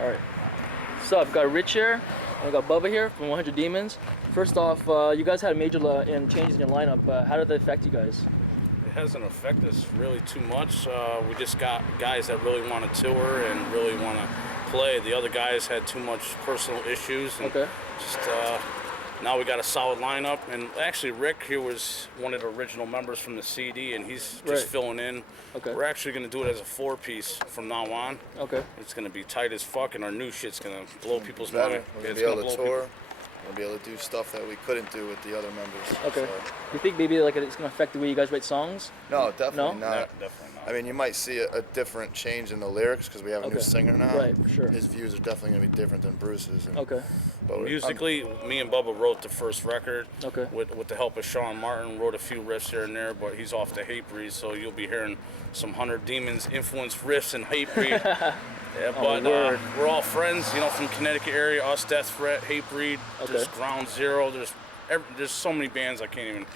All right. So I've got Rich here, and I got Bubba here from 100 Demons. First off, you guys had major changes in your lineup. How did that affect you guys? It hasn't affected us really too much. We just got guys that really want to tour and really want to play. The other guys had too much personal issues. And Okay. Just now we got a solid lineup. And actually, Rick, he was one of the original members from the CD, and he's just filling in. Okay. We're actually going to do it as a 4-piece from now on. Okay. It's going to be tight as fuck, and our new shit's going to blow people's Better. mind. We're going It's to be gonna able to blow tour. people. We'll be able to do stuff that we couldn't do with the other members. Okay. So. Do you think maybe like it's gonna affect the way you guys write songs? No, definitely No? not. Definitely not. I mean, you might see a different change in the lyrics because we have a new singer now. Right, for sure. His views are definitely going to be different than Bruce's. And, Okay. But Musically, me and Bubba wrote the first record. Okay. With the help of Sean Martin, wrote a few riffs here and there, but he's off the Hatebreed, so you'll be hearing some 100 Demons influenced riffs and Hatebreed. Yeah, but we're all friends, you know, from Connecticut area. Us, Death Threat, Hatebreed. Okay. There's Ground Zero. There's so many bands I can't even,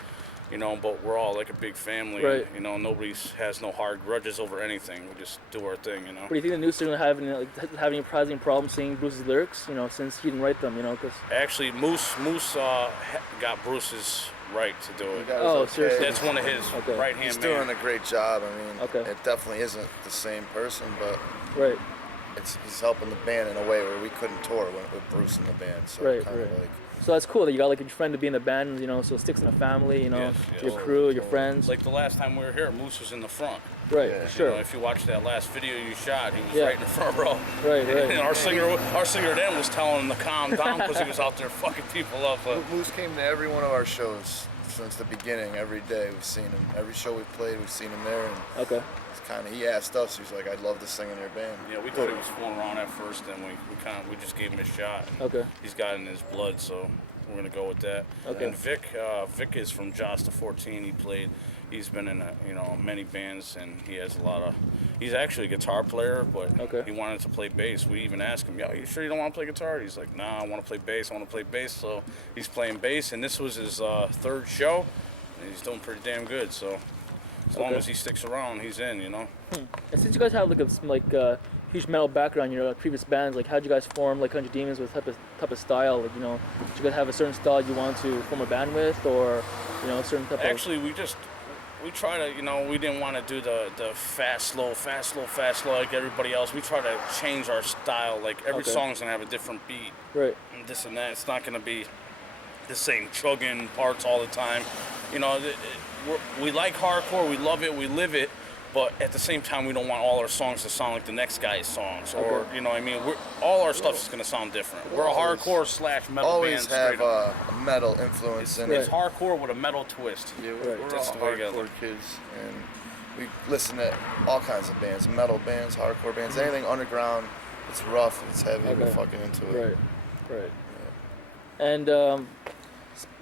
you know. But we're all like a big family. Right. You know, nobody has no hard grudges over anything. We just do our thing, you know. What do you think the new singer having a surprising problem singing Bruce's lyrics? You know, since he didn't write them. You know, because Actually, Moose got Bruce's right to do it. Oh, seriously? That's one of his right hand He's man. doing a great job. I mean, Okay. it definitely isn't the same person, but right. he's helping the band in a way where we couldn't tour with Bruce in the band. So Right, kind right. of like. So that's cool that you got like your friend to be in the band, you know, so it sticks in the family, you know, Yes, yes. your crew, your friends. Like the last time we were here, Moose was in the front. Right, Yeah. sure. You know, if you watch that last video you shot, he was Yeah. right in the front row. Right, right. And our singer then was telling him to calm down because he was out there fucking people up. Moose came to every one of our shows since the beginning. Every day we've seen him. Every show we've played, we've seen him there. And Okay. it's kind of, he asked us. He's like, "I'd love to sing in your band." Yeah, we thought he was fooling around at first, and we just gave him a shot. Okay. He's got it in his blood, so we're gonna go with that. Okay. And Vic is from Joss to 14. He's been in many bands, and he has a lot of. He's actually a guitar player, but he wanted to play bass. We even asked him, "Yo, you sure you don't want to play guitar?" He's like, "Nah, I want to play bass. I want to play bass." So he's playing bass, and this was his third show, and he's doing pretty damn good. So as long as he sticks around, he's in, you know. And since you guys have like a huge metal background, you know, previous bands, like how'd you guys form like 100 Demons with type of style? Like, you know, did you guys have a certain style you want to form a band with, or you know, a certain type Actually, we try to, you know, we didn't want to do the fast, slow like everybody else. We try to change our style. Like every song's gonna have a different beat, right? And this and that. It's not gonna be the same chugging parts all the time. You know, we like hardcore. We love it. We live it. But at the same time, we don't want all our songs to sound like the next guy's songs, or you know, what I mean, all our stuff is gonna sound different. We're a hardcore / metal always band. Always have a metal influence in It's it. hardcore with a metal twist. Yeah, Right. we're That's all the way you hardcore gotta kids, and we listen to all kinds of bands, metal bands, hardcore bands, anything underground. It's rough, it's heavy. We're fucking into it. Right. And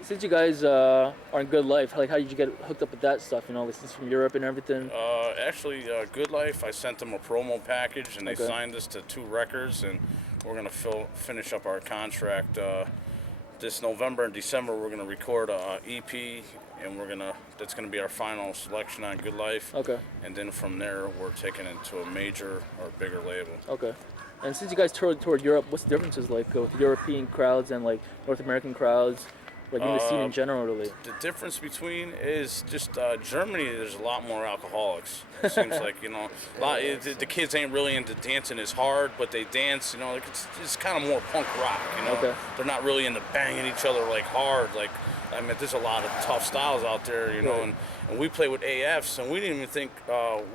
since you guys are in Good Life, like how did you get hooked up with that stuff? You know, like since from Europe and everything. Actually, Good Life, I sent them a promo package, and they signed us to 2 records, and we're gonna finish up our contract this November and December. We're gonna record a EP, and that's gonna be our final selection on Good Life. Okay. And then from there, we're taking it to a major or bigger label. Okay. And since you guys toured Europe, what's the differences like with European crowds and like North American crowds? Like in the scene in general, really. The difference between is just Germany. There's a lot more alcoholics. It seems like, you know, the kids ain't really into dancing as hard, but they dance. You know, like it's kind of more punk rock. You know, they're not really into banging each other like hard. Like, I mean, there's a lot of tough styles out there. You know, and we play with AFs, and we didn't even think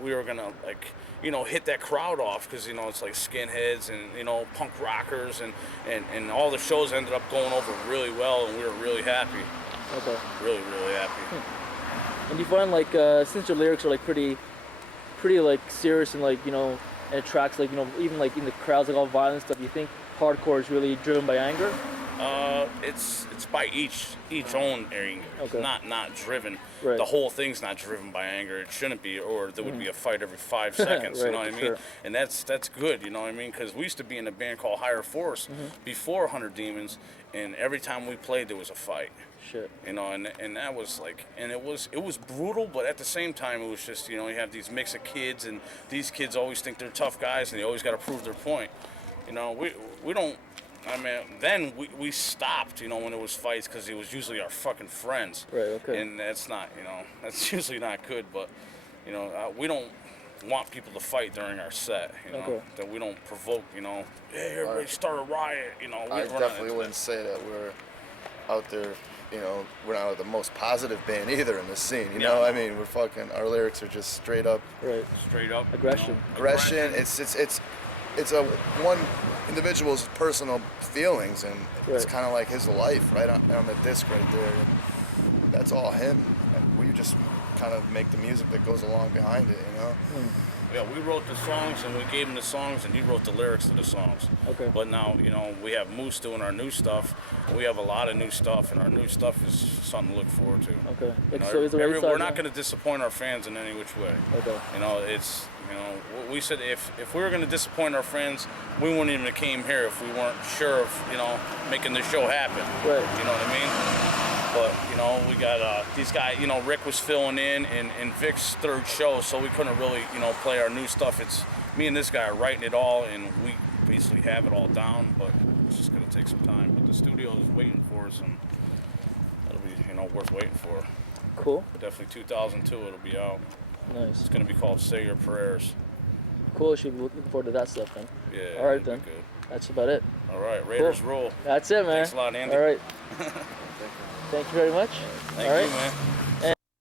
we were gonna like, you know, hit that crowd off because, you know, it's like skinheads and, you know, punk rockers and all the shows ended up going over really well, and we were really happy. Okay. Really, really happy. And do you find like since your lyrics are like pretty like serious and like, you know, and it tracks like, you know, even like in the crowds like all violent stuff, you think hardcore is really driven by anger? It's by each own anger. Okay. Not driven. Right. The whole thing's not driven by anger. It shouldn't be, or there would be a fight every 5 seconds. Right, you know what I mean? sure. And that's good. You know what I mean? Because we used to be in a band called Higher Force before 100 Demons, and every time we played, there was a fight. Shit. You know, and that was like, and it was brutal, but at the same time, it was just, you know, you have these mix of kids, and these kids always think they're tough guys, and they always got to prove their point. You know, we don't. I mean, then we stopped, you know, when it was fights because it was usually our fucking friends. Right. Okay. And that's not, you know, that's usually not good. But, you know, we don't want people to fight during our set. You know, Okay. that we don't provoke. You know, hey, everybody start a riot. You know, I definitely wouldn't say that we're out there. You know, we're not the most positive band either in the scene. You know, I mean, we're fucking. Our lyrics are just straight up. Right. Straight up Aggression. You know, Aggression. It's a one individual's personal feelings, and it's kind of like his life right on the disc right there, and that's all him. We just kind of make the music that goes along behind it, you know. Yeah, we wrote the songs and we gave him the songs and he wrote the lyrics to the songs. Okay. But now, you know, we have Moose doing our new stuff. We have a lot of new stuff, and our new stuff is something to look forward to. Okay. You know, So is the we're not going to disappoint our fans in any which way. Okay. You know, it's, you know, we said if we were going to disappoint our friends, we wouldn't even have came here if we weren't sure of, you know, making this show happen. Right. You know what I mean? But, you know, we got these guys, you know, Rick was filling in Vic's third show, so we couldn't really, you know, play our new stuff. It's me and this guy are writing it all, and we basically have it all down, but it's just going to take some time. But the studio is waiting for us, and it'll be, you know, worth waiting for. Cool. Definitely 2002, it'll be out. Nice. It's going to be called Say Your Prayers. Cool. Should be looking forward to that stuff then. Yeah. All right then. Good. That's about it. All right, Raiders Cool. roll. That's it, man. Thanks a lot, Andy. All right. Thank you very much. Thank All right. you, man.